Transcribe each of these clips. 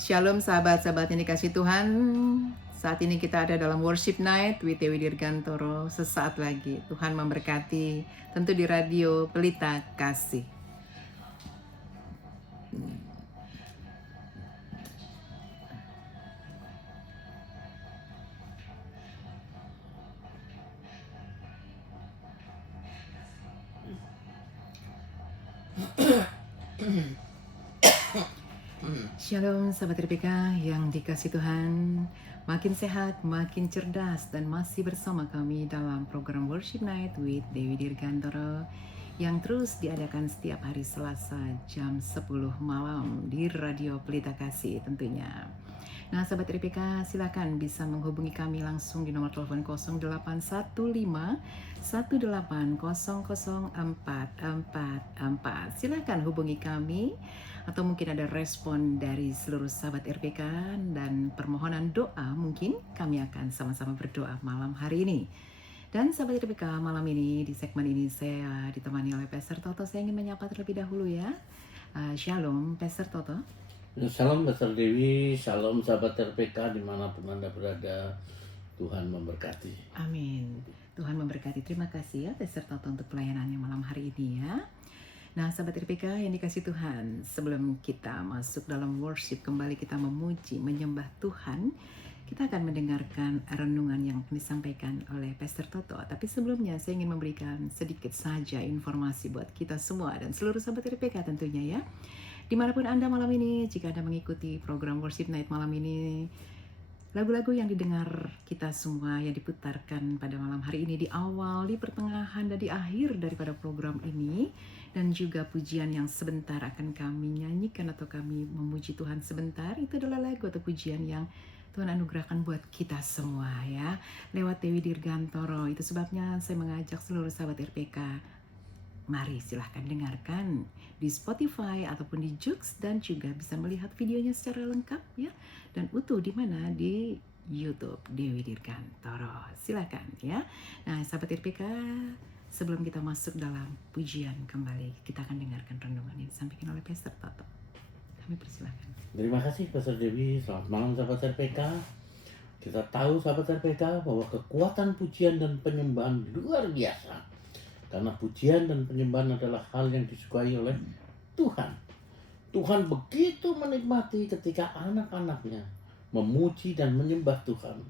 Shalom sahabat-sahabat yang dikasih Tuhan. Saat ini kita ada dalam worship night with Dewi Dirgantoro. Sesaat lagi Tuhan memberkati, tentu di radio Pelita Kasih. Shalom sahabat RPK yang dikasih Tuhan. Makin sehat, makin cerdas, dan masih bersama kami dalam program Worship Night with Dewi Dirgantoro yang terus diadakan setiap hari Selasa jam 10 malam di Radio Pelita Kasih tentunya. Nah, sahabat RPK, silakan bisa menghubungi kami langsung di nomor telepon 0815 18000444. Silakan hubungi kami, atau mungkin ada respon dari seluruh sahabat RPK dan permohonan doa, mungkin kami akan sama-sama berdoa malam hari ini. Dan sahabat RPK, malam ini di segmen ini saya ditemani oleh Pastor Toto. Saya ingin menyapa terlebih dahulu ya. Shalom Pastor Toto. Salam Pastor Dewi, salam sahabat RPK dimanapun Anda berada, Tuhan memberkati. Amin. Tuhan memberkati. Terima kasih ya Pastor Toto untuk pelayanannya malam hari ini ya. Nah sahabat RPK yang dikasih Tuhan, sebelum kita masuk dalam worship, kembali kita memuji, menyembah Tuhan, kita akan mendengarkan renungan yang akan disampaikan oleh Pastor Toto. Tapi sebelumnya saya ingin memberikan sedikit saja informasi buat kita semua dan seluruh sahabat RPK tentunya ya. Dimanapun Anda malam ini, jika Anda mengikuti program Worship Night malam ini, lagu-lagu yang didengar kita semua yang diputarkan pada malam hari ini di awal, di pertengahan, dan di akhir daripada program ini, dan juga pujian yang sebentar akan kami nyanyikan atau kami memuji Tuhan sebentar, itu adalah lagu atau pujian yang Tuhan anugerahkan buat kita semua ya, lewat Dewi Dirgantoro. Itu sebabnya saya mengajak seluruh sahabat RPK, mari silahkan dengarkan di Spotify ataupun di Joox, dan juga bisa melihat videonya secara lengkap ya dan utuh di mana di YouTube Dewi Dirgantoro. Silakan ya. Nah, sahabat RPK, sebelum kita masuk dalam pujian kembali, kita akan dengarkan renungan yang disampaikan oleh Pastor Toto. Kami persilakan. Terima kasih Pastor Dewi, selamat malam sahabat RPK. Kita tahu sahabat RPK bahwa kekuatan pujian dan penyembahan luar biasa. Karena pujian dan penyembahan adalah hal yang disukai oleh Tuhan. Tuhan begitu menikmati ketika anak-anaknya memuji dan menyembah Tuhan,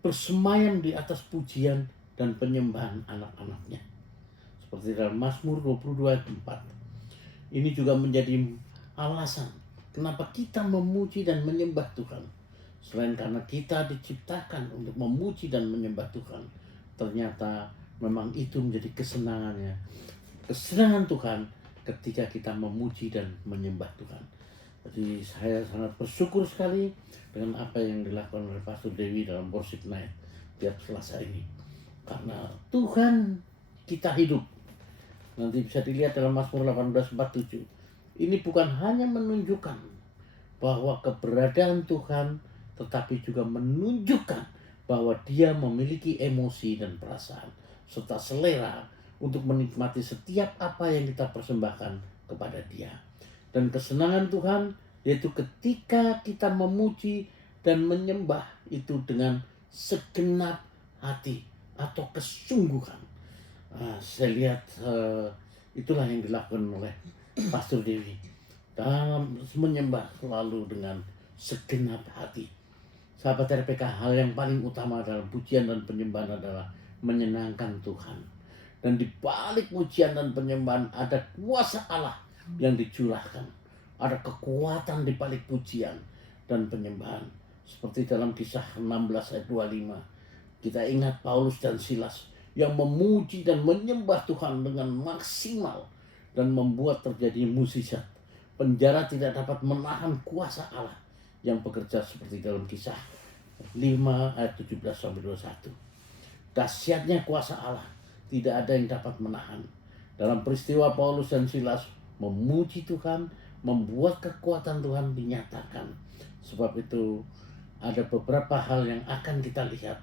bersemayam di atas pujian dan penyembahan anak-anaknya. Seperti dalam Mazmur 22 ayat 4. Ini juga menjadi alasan kenapa kita memuji dan menyembah Tuhan. Selain karena kita diciptakan untuk memuji dan menyembah Tuhan, ternyata memang itu menjadi kesenangannya. Kesenangan Tuhan ketika kita memuji dan menyembah Tuhan. Jadi saya sangat bersyukur sekali dengan apa yang dilakukan oleh Pastor Dewi dalam worship night tiap Selasa ini. Karena Tuhan kita hidup. Nanti bisa dilihat dalam Mazmur 18:47. Ini bukan hanya menunjukkan bahwa keberadaan Tuhan, tetapi juga menunjukkan bahwa Dia memiliki emosi dan perasaan serta selera untuk menikmati setiap apa yang kita persembahkan kepada Dia. Dan kesenangan Tuhan yaitu ketika kita memuji dan menyembah itu dengan segenap hati atau kesungguhan. Saya lihat itulah yang dilakukan oleh Pastor Dewi dalam menyembah selalu dengan segenap hati. Sahabat RPK, hal yang paling utama dalam pujian dan penyembahan adalah menyenangkan Tuhan. Dan di balik pujian dan penyembahan ada kuasa Allah yang dicurahkan. Ada kekuatan di balik pujian dan penyembahan. Seperti dalam Kisah 16 ayat 25. Kita ingat Paulus dan Silas yang memuji dan menyembah Tuhan dengan maksimal dan membuat terjadi mukjizat. Penjara tidak dapat menahan kuasa Allah yang bekerja seperti dalam Kisah 5 ayat 17-21. Dahsyatnya kuasa Allah, tidak ada yang dapat menahan. Dalam peristiwa Paulus dan Silas memuji Tuhan, membuat kekuatan Tuhan dinyatakan. Sebab itu ada beberapa hal yang akan kita lihat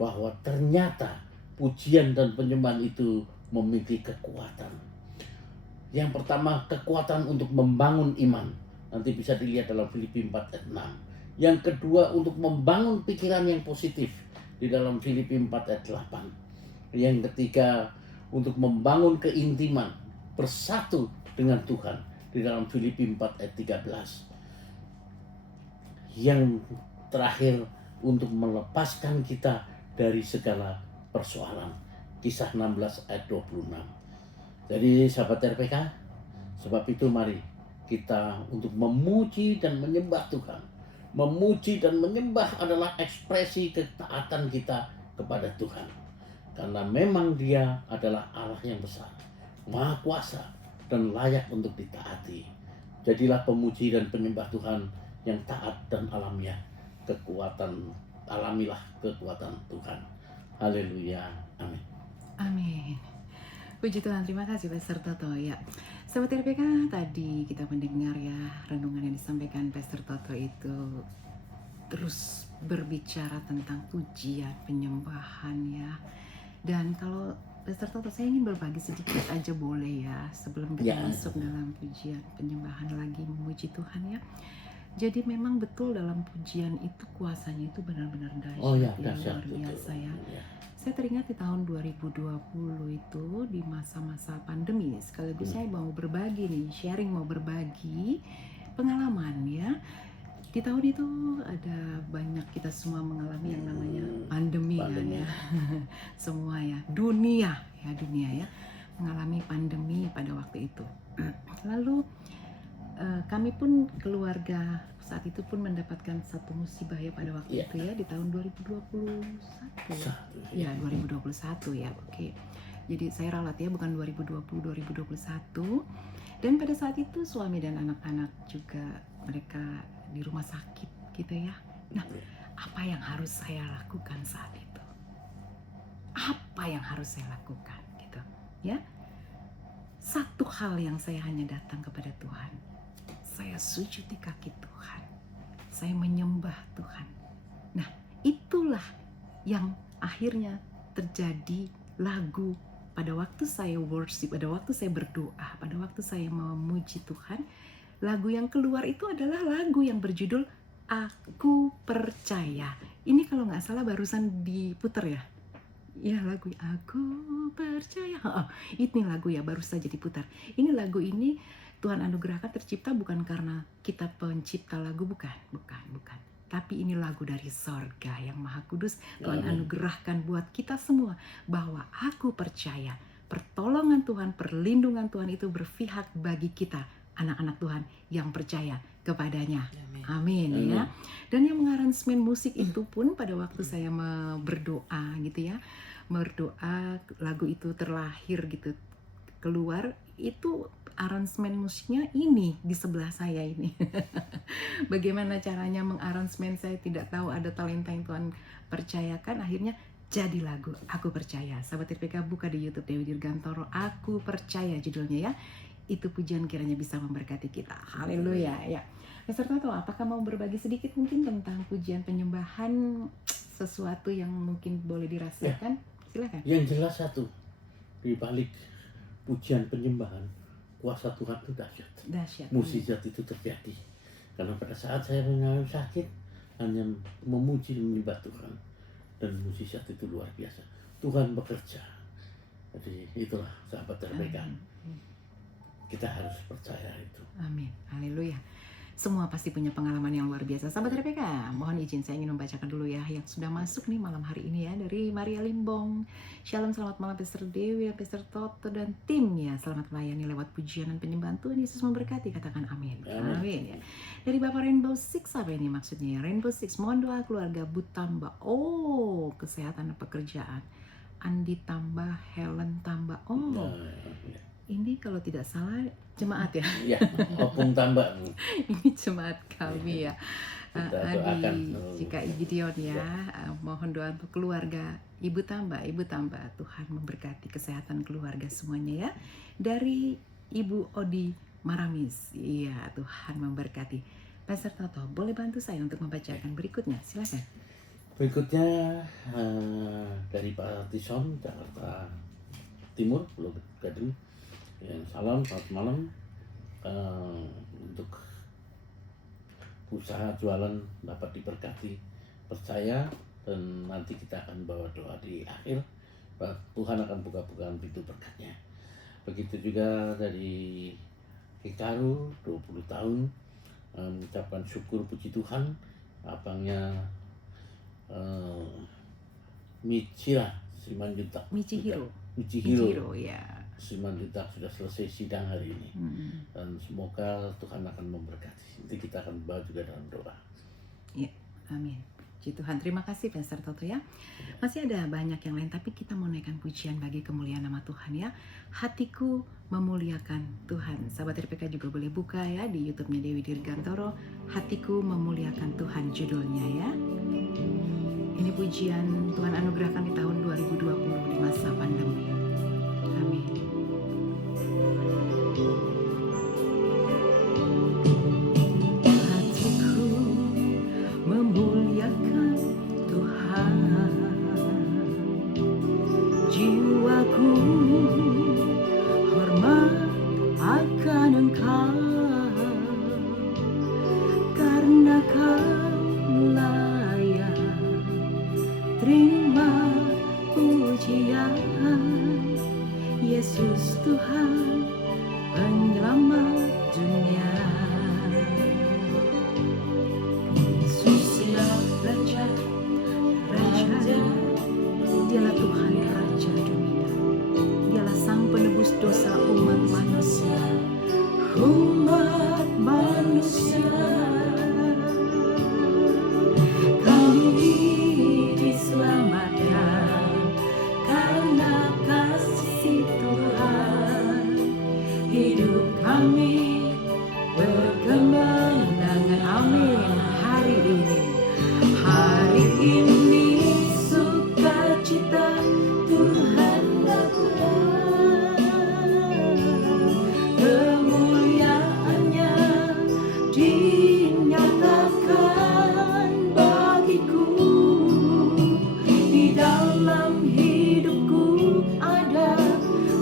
bahwa ternyata pujian dan penyembahan itu memiliki kekuatan. Yang pertama, kekuatan untuk membangun iman. Nanti bisa dilihat dalam Filipi 4 ayat 6. Yang kedua, untuk membangun pikiran yang positif di dalam Filipi 4 ayat 8. Yang ketiga, untuk membangun keintiman bersatu dengan Tuhan di dalam Filipi 4 ayat 13. Yang terakhir, untuk melepaskan kita dari segala persoalan. Kisah 16 ayat 26. Jadi sahabat RPK, sebab itu mari kita untuk memuji dan menyembah Tuhan. Memuji dan menyembah adalah ekspresi ketaatan kita kepada Tuhan. Karena memang Dia adalah Allah yang besar, Maha Kuasa, dan layak untuk ditaati. Jadilah pemuji dan penyembah Tuhan yang taat dan alamiah. Alamilah kekuatan Tuhan. Haleluya. Amin. Amin. Puji Tuhan, terima kasih Pastor Toto ya. Sahabat RPK, tadi kita mendengar ya renungan yang disampaikan Pastor Toto itu terus berbicara tentang pujian, penyembahan ya. Dan kalau Pastor Toto, saya ingin berbagi sedikit aja boleh ya sebelum kita masuk dalam pujian, penyembahan lagi memuji Tuhan ya. Jadi memang betul dalam pujian itu kuasanya itu benar-benar dahsyat, luar biasa ya. Saya teringat di tahun 2020 itu di masa-masa pandemi, sekaligus saya mau berbagi nih, mau berbagi pengalaman ya. Di tahun itu ada banyak kita semua mengalami yang namanya pandemi. Kan ya. Semua ya, dunia ya mengalami pandemi pada waktu itu. Lalu kami pun keluarga saat itu pun mendapatkan satu musibah ya pada waktu itu ya di tahun 2021 ya 2021 ya. Oke. Jadi saya ralat ya, bukan 2020 2021. Dan pada saat itu suami dan anak-anak juga mereka di rumah sakit gitu ya. Nah, apa yang harus saya lakukan saat itu? Apa yang harus saya lakukan gitu ya? Satu hal yang saya hanya datang kepada Tuhan. Saya sujud di kaki Tuhan. Saya menyembah Tuhan. Nah, itulah yang akhirnya terjadi lagu pada waktu saya worship, pada waktu saya berdoa, pada waktu saya memuji Tuhan. Lagu yang keluar itu adalah lagu yang berjudul Aku Percaya. Ini kalau nggak salah barusan diputar ya. Ya, lagu Aku Percaya. Ini lagu ya baru saja diputar. Ini lagu ini Tuhan anugerahkan tercipta bukan karena kita pencipta lagu, bukan. Tapi ini lagu dari sorga yang maha kudus. Tuhan anugerahkan buat kita semua bahwa aku percaya pertolongan Tuhan, perlindungan Tuhan itu berpihak bagi kita, anak-anak Tuhan yang percaya kepadanya. Amin ya. Dan yang mengaransemen musik itu pun pada waktu saya berdoa gitu ya, berdoa lagu itu terlahir gitu, keluar itu aransemen musiknya ini di sebelah saya ini. Bagaimana caranya mengaransemen saya tidak tahu, ada talenta yang Tuhan percayakan, akhirnya jadi lagu Aku Percaya. Sahabat RPK buka di YouTube Dewi Dirgantoro, Aku Percaya judulnya ya. Itu pujian kiranya bisa memberkati kita. Haleluya ya. Pastor Toto, apakah mau berbagi sedikit mungkin tentang pujian penyembahan, sesuatu yang mungkin boleh dirasakan? Silakan. Yang jelas satu, di balik pujian penyembahan, kuasa Tuhan itu dahsyat. Mukjizat itu terjadi. Karena pada saat saya mengalami sakit, hanya memuji dan menyembah Tuhan. Dan mukjizat itu luar biasa. Tuhan bekerja. Jadi itulah sahabat terbaik. Kita harus percaya itu. Amin. Haleluya. Semua pasti punya pengalaman yang luar biasa. Sahabat RPK, mohon izin saya ingin membacakan dulu ya yang sudah masuk nih malam hari ini ya, dari Maria Limbong. Shalom, selamat malam Pastor Dewi, Pastor Toto dan tim ya. Selamat melayani lewat pujian dan penyembahan Tuhan Yesus memberkati. Katakan amin. Amin ya. Dari Bapak Rainbow Six, apa ini maksudnya ya? Rainbow Six, mohon doa keluarga Butamba. Oh, kesehatan dan pekerjaan. Andi tambah, Helen tambah. Oh, ini kalau tidak salah jemaat ya? Iya, opung tambah. Ini jemaat kami ya. Adi Jika Gideon ya. Mohon doa untuk keluarga Ibu tambah Tuhan memberkati kesehatan keluarga semuanya ya. Dari Ibu Odi Maramis. Iya, Tuhan memberkati. Pastor Toto, boleh bantu saya untuk membacakan berikutnya? Silakan. Berikutnya dari Pak Tison, Jakarta Timur, Pulau Gading. Ya, salam, selamat malam untuk usaha jualan dapat diberkati, percaya, dan nanti kita akan bawa doa di akhir, Tuhan akan buka-bukaan pintu berkatnya. Begitu juga dari Hikaru 20 tahun, mengucapkan syukur puji Tuhan, abangnya Michira Simanjuntak Michihiro. Michihiro Ya. Simanjuntak sudah selesai sidang hari ini, dan semoga Tuhan akan memberkati. Nanti kita akan bahas juga dalam doa. Ya, amin. Puji Tuhan, terima kasih Pastor Toto ya. Masih ada banyak yang lain, tapi kita mau naikkan pujian bagi kemuliaan nama Tuhan ya. Hatiku memuliakan Tuhan. Sahabat RPK juga boleh buka ya di YouTube-nya Dewi Dirgantoro. Hatiku memuliakan Tuhan judulnya ya. Ini pujian Tuhan anugerahkan di tahun 2020 di masa pandemi. Amin. Hatiku memuliakan Tuhan, jiwaku hormat akan Engkau, karena Kau layak terima pujian. Yesus Tuhan penyelamat dunia. Yesuslah Raja, Raja, Dialah Tuhan Raja dunia. Dialah Sang penebus dosa umat manusia. Umat manusia, kami diselamatkan karena kasih Tuhan. Hidup kami berkemenangan, amin. Hari ini sukacita Tuhan lakukan, kemuliaannya dinyatakan bagiku. Di dalam hidupku ada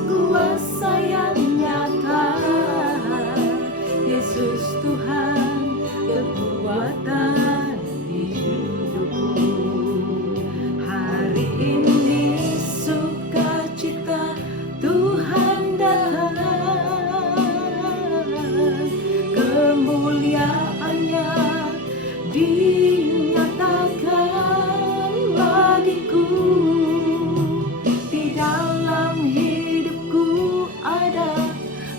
kuasa yang nyata. Yesus Tuhan kekuatan hidupku. Hari ini sukacita Tuhan datang, kemuliaannya dinyatakan bagiku. Di dalam hidupku ada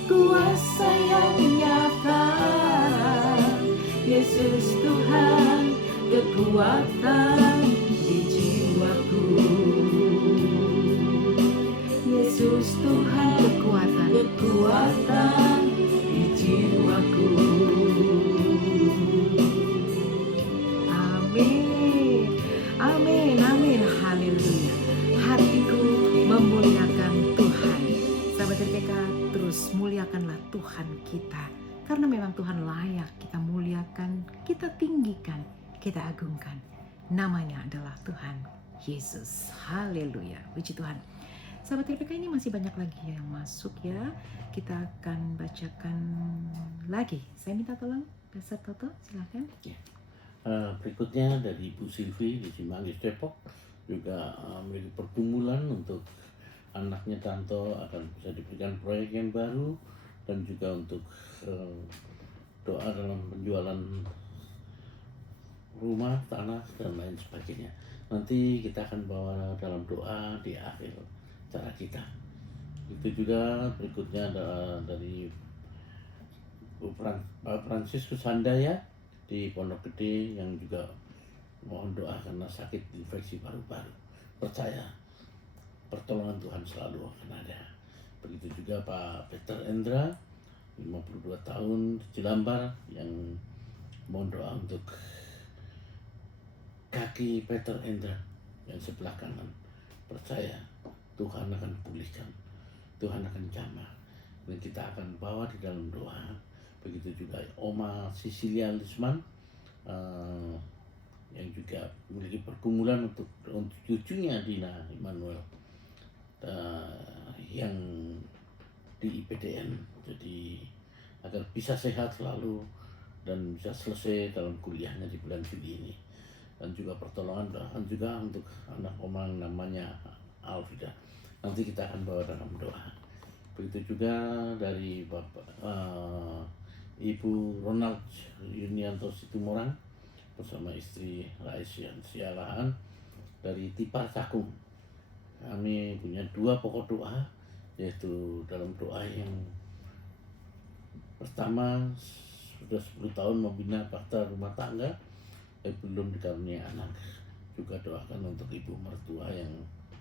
kuasa yang nyata. Yesus Tuhan kekuatan di jiwaku. Yesus Tuhan kekuatan di jiwaku. Amin, amin, amin, haleluya. Hatiku memuliakan Tuhan. Sahabat RPK, terus muliakanlah Tuhan kita, karena memang Tuhan layak kita muliakan, kita tinggikan, kita agungkan. Namanya adalah Tuhan Yesus. Haleluya, puji Tuhan. Sahabat RPK, ini masih banyak lagi yang masuk ya. Kita akan bacakan lagi. Saya minta tolong Pastor Toto, silakan. Berikutnya dari Ibu Silvi di Cimanggis Depok, juga memiliki pergumulan untuk anaknya Tanto akan bisa diberikan proyek yang baru, dan juga untuk doa dalam penjualan rumah, tanah, dan lain sebagainya. Nanti kita akan bawa dalam doa di akhir acara kita. Itu juga berikutnya dari Pak Franciscus Handaya di Pondok Gede, yang juga mohon doa karena sakit infeksi paru-paru. Percaya pertolongan Tuhan selalu akan ada. Begitu juga Pak Peter Endra 52 tahun di Jelambar, yang mohon doa untuk kaki Peter Endra yang sebelah kanan. Percaya Tuhan akan pulihkan, Tuhan akan jamah, dan kita akan bawa di dalam doa. Begitu juga Oma Sicilia Lisman, yang juga memiliki pergumulan untuk cucunya Dina Immanuel, yang di IPDN. Jadi agar bisa sehat selalu, dan bisa selesai dalam kuliahnya di bulan Juli ini. Dan juga pertolongan bahkan juga untuk anak omang namanya Alvida. Nanti kita akan bawa dalam doa. Begitu juga dari Bapak Ibu Ronald Yunianto Situmorang bersama istri Raisian Sialahan dari Tipar Cakung. Kami punya 2 pokok doa, yaitu dalam doa yang pertama sudah 10 tahun membina bakta rumah tangga, belum dikaruniai anak. Juga doakan untuk ibu mertua yang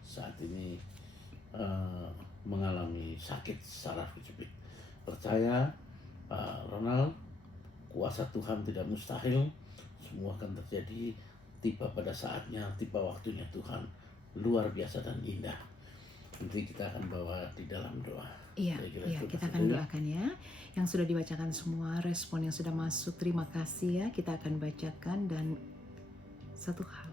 saat ini mengalami sakit saraf kejepit. Percaya Pak Ronald, kuasa Tuhan tidak mustahil, semua akan terjadi. Tiba pada saatnya, tiba waktunya Tuhan, luar biasa dan indah. Nanti kita akan bawa di dalam doa. Iya, kita akan doakan ya. Yang sudah dibacakan semua, respon yang sudah masuk, terima kasih ya. Kita akan bacakan, dan satu hal,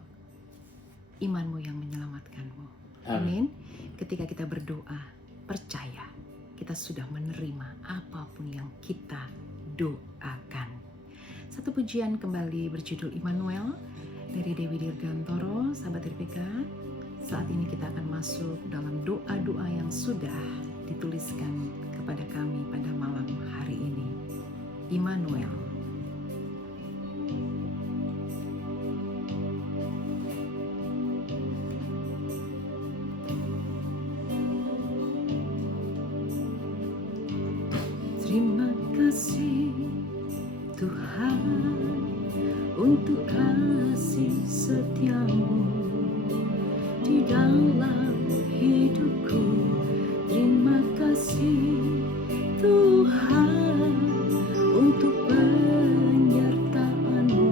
imanmu yang menyelamatkanmu. Amin. Ketika kita berdoa, percaya kita sudah menerima apapun yang kita doakan. Satu pujian kembali berjudul Immanuel dari Dewi Dirgantoro. Sahabat RPK, saat ini kita akan masuk dalam doa-doa yang sudah dituliskan kepada kami pada malam hari ini. Immanuel. Terima kasih Tuhan untuk kasih setiamu di dalam hidupku. Terima kasih Tuhan untuk penyertaan-Mu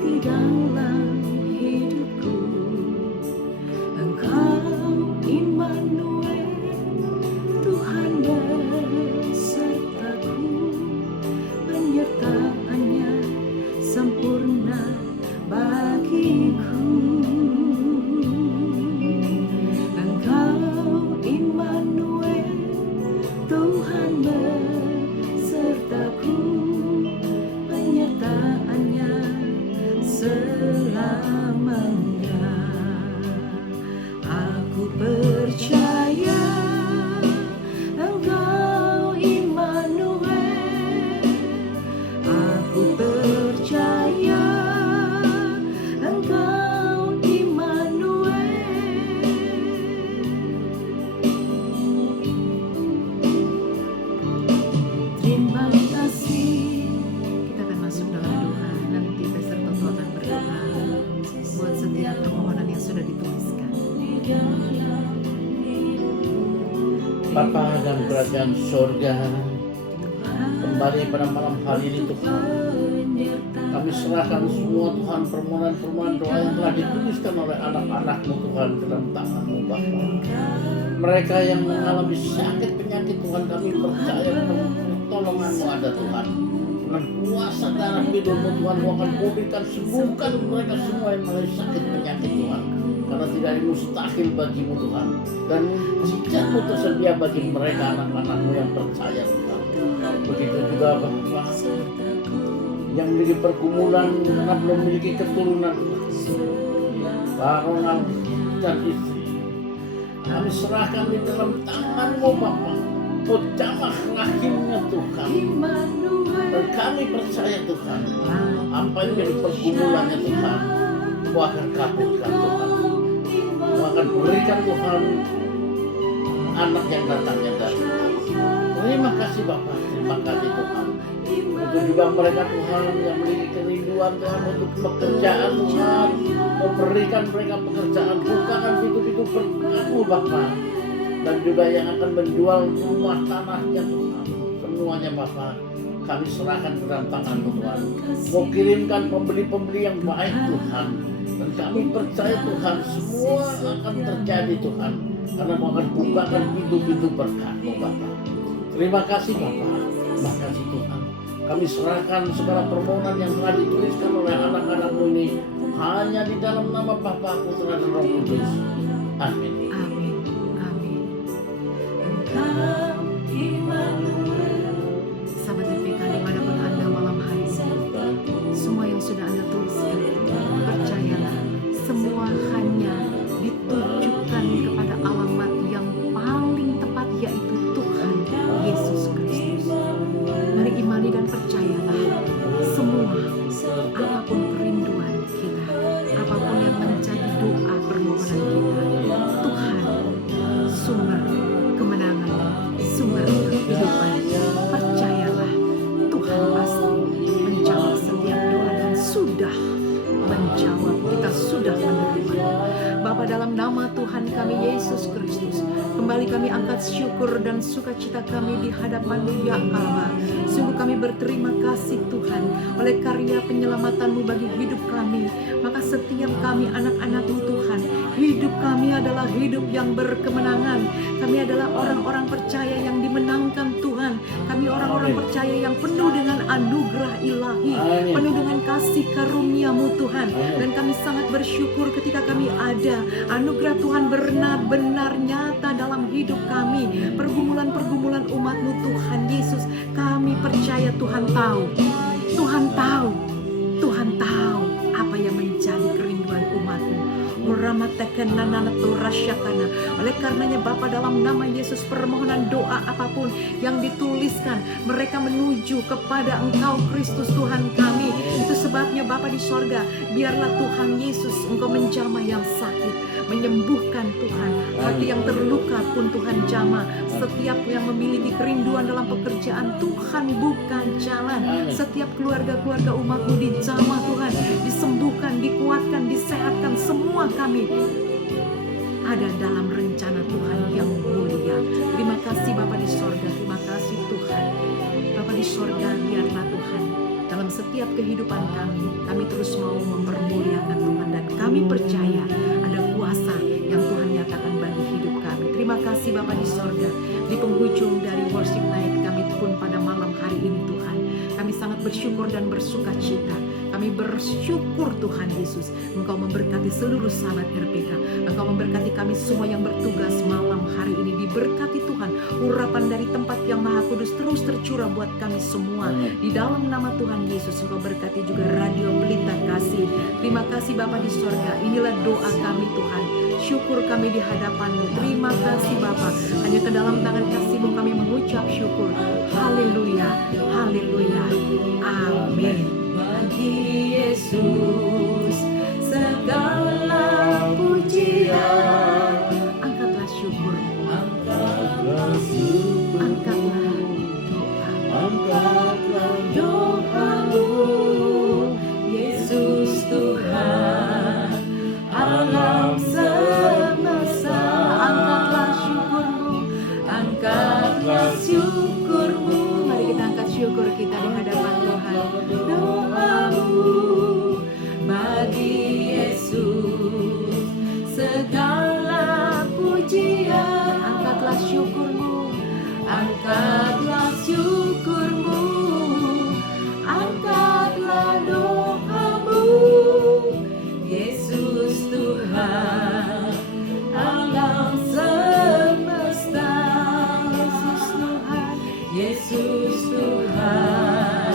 di dalam hidupku. Engkau Immanuel, Tuhan besertaku, penyertaan-Nya sempurna bagiku. Engkau Immanuel, Tuhan besertaku, penyertaan-Nya selamanya. Aku percaya Engkau Immanuel, aku percaya Engkau Immanuel. Terima kasih. Kita akan masuk dalam doa. Nanti Pastor Toto akan berdoa buat setiap permohonan yang sudah dituliskan. Bapa dan kerajaan sorga, kembali pada malam hari ini Tuhan, kami serahkan semua Tuhan permohonan-permohonan doa yang telah dituliskan oleh anak-anak-Mu Tuhan ke dalam tangan-Mu Bapa. Mereka yang mengalami sakit penyakit Tuhan, kami percaya pertolongan-Mu ada Tuhan. Dengan kuasa darah bidung-Mu Tuhan, Mu akan pulihkan, sembuhkan mereka semua yang mengalami sakit penyakit Tuhan. Karena tidak ada mustahil bagi-Mu Tuhan. Dan mujizat-Mu tersedia bagi mereka anak-anak-Mu yang percaya Tuhan. Begitu juga Bapa yang memiliki pergumulan karena belum memiliki keturunan, Pak Ronald dan istri, kami serahkan di dalam tangan-Mu Bapa. Kau jamah rahimnya Tuhan. Dan kami percaya Tuhan, apa yang menjadi pergumulannya Tuhan, Kau akan kabulkan Tuhan. Kau akan berikan Tuhan anak yang datangnya dari Tuhan. Terima kasih Bapak, terima kasih Tuhan. Itu juga mereka Tuhan yang memiliki kerinduan Tuhan untuk pekerjaan Tuhan. Memberikan mereka pekerjaan, bukakan pintu-pintu berkat-Mu Bapak. Dan juga yang akan menjual rumah tanahnya Tuhan. Semuanya Bapak, kami serahkan ke dalam tangan Tuhan. Mau kirimkan pembeli-pembeli yang baik Tuhan. Dan kami percaya Tuhan, semua akan terjadi Tuhan. Karena Mu akan bukakan pintu-pintu berkat-Mu Bapak. Terima kasih Bapak, terima kasih Tuhan. Kami serahkan segala permohonan yang telah dituliskan oleh anak-anak-Mu ini hanya di dalam nama Bapa, Putra dan Roh Kudus. Amin. Amin. Amin. Engkau Immanuel. Sahabat RPK dimanapun Anda kami angkat syukur dan sukacita kami di hadapan-Mu ya Allah. Sungguh kami berterima kasih Tuhan oleh karya penyelamatan-Mu bagi hidup kami. Maka setiap kami anak-anak-Mu Tuhan, hidup kami adalah hidup yang berkemenangan. Kami adalah orang-orang percaya yang dimenangkan Tuhan. Kami orang-orang percaya yang penuh dengan anugerah ilahi, penuh dengan kasih karunia-Mu Tuhan. Dan kami sangat bersyukur ketika kami ada. Anugerah Tuhan benar-benar nyata dalam hidup kami. Pergumulan-pergumulan umat-Mu Tuhan Yesus, kami percaya Tuhan tahu. Tuhan tahu. Tuhan tahu apa yang menjadi kerinduan umat-Mu. Oleh karenanya Bapa, dalam nama Yesus, permohonan doa apapun yang dituliskan, mereka menuju kepada Engkau Kristus Tuhan kami. Itu sebabnya Bapa di sorga, biarlah Tuhan Yesus Engkau menjamah yang sakit, menyembuhkan Tuhan. Hati yang terluka pun Tuhan jamah. Setiap yang memiliki kerinduan dalam pekerjaan, Tuhan bukan jalan. Setiap keluarga-keluarga umat-Mu dijamah Tuhan, disembuhkan, dikuatkan, disehatkan. Semua kami ada dalam rencana Tuhan yang mulia. Terima kasih Bapa di sorga, terima kasih Tuhan. Bapa di sorga, biarlah Tuhan dalam setiap kehidupan kami terus mau mempermuliakan Tuhan. Dan kami percaya ada kuasa yang Tuhan nyatakan bagi hidup kami. Terima kasih Bapa di sorga. Di penghujung dari worship night kami pun pada malam hari ini Tuhan, kami sangat bersyukur dan bersuka cita. Kami bersyukur Tuhan Yesus, Engkau memberkati seluruh sahabat RPK. Engkau memberkati kami semua yang bertugas malam hari ini. Diberkati Tuhan, urapan dari tempat yang maha kudus terus tercurah buat kami semua. Di dalam nama Tuhan Yesus, Engkau berkati juga Radio Pelita Kasih. Terima kasih Bapa di sorga. Inilah doa kami Tuhan. Syukur kami di hadapan-Mu. Terima kasih Bapa. Hanya ke dalam tangan kasih-Mu kami mengucap syukur. Haleluya, haleluya, amin. Bagi Yesus segala pujian. Angkatlah syukur-Mu, angkatlah doa-Mu. Yesus Tuhan alam semesta. Angkatlah syukur-Mu, angkatlah syukur-Mu. Mari kita angkat syukur kita di hadapan Tuhan. Doa-Mu bagi Yesus segala pujian. Angkatlah syukur-Mu, angkatlah syukur-Mu, angkatlah doa-Mu. Yesus Tuhan alam semesta. Yesus Tuhan, Yesus Tuhan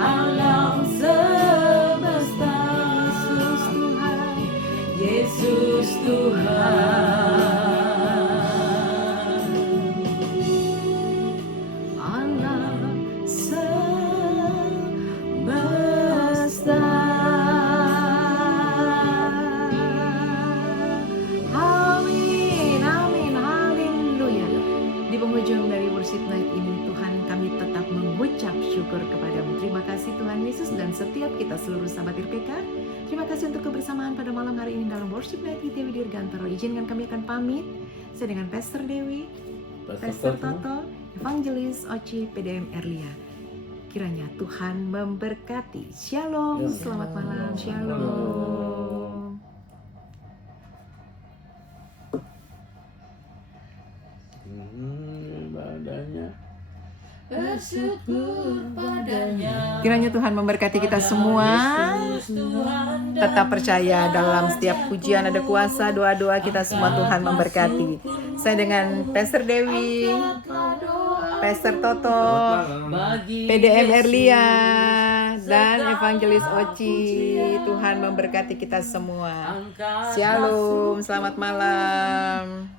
alam semesta. Yesus Tuhan, Yesus Tuhan alam semesta. Amin, amin, haleluya. Di penghujung dari worship night ini Tuhan, kami tetap mengucap syukur kepada-Mu. Terima kasih Tuhan Yesus, dan setiap kita seluruh sahabat RPK, terima kasih untuk kebersamaan pada malam hari ini dalam worship night Dewi Dirgantoro. Izinkan kami akan pamit. Saya dengan Pastor Dewi, Pastor Toto, Evangelis Oci, PDM Erlia. Kiranya Tuhan memberkati. Shalom, selamat malam, shalom. Ibadahnya bersyukur padanya. Kiranya Tuhan memberkati kita semua. Tetap percaya dalam setiap pujian ada kuasa, doa-doa kita semua Tuhan memberkati. Saya dengan Pastor Dewi, Pastor Toto, PDM Erlia, dan Evangelis Oci. Tuhan memberkati kita semua. Shalom, selamat malam.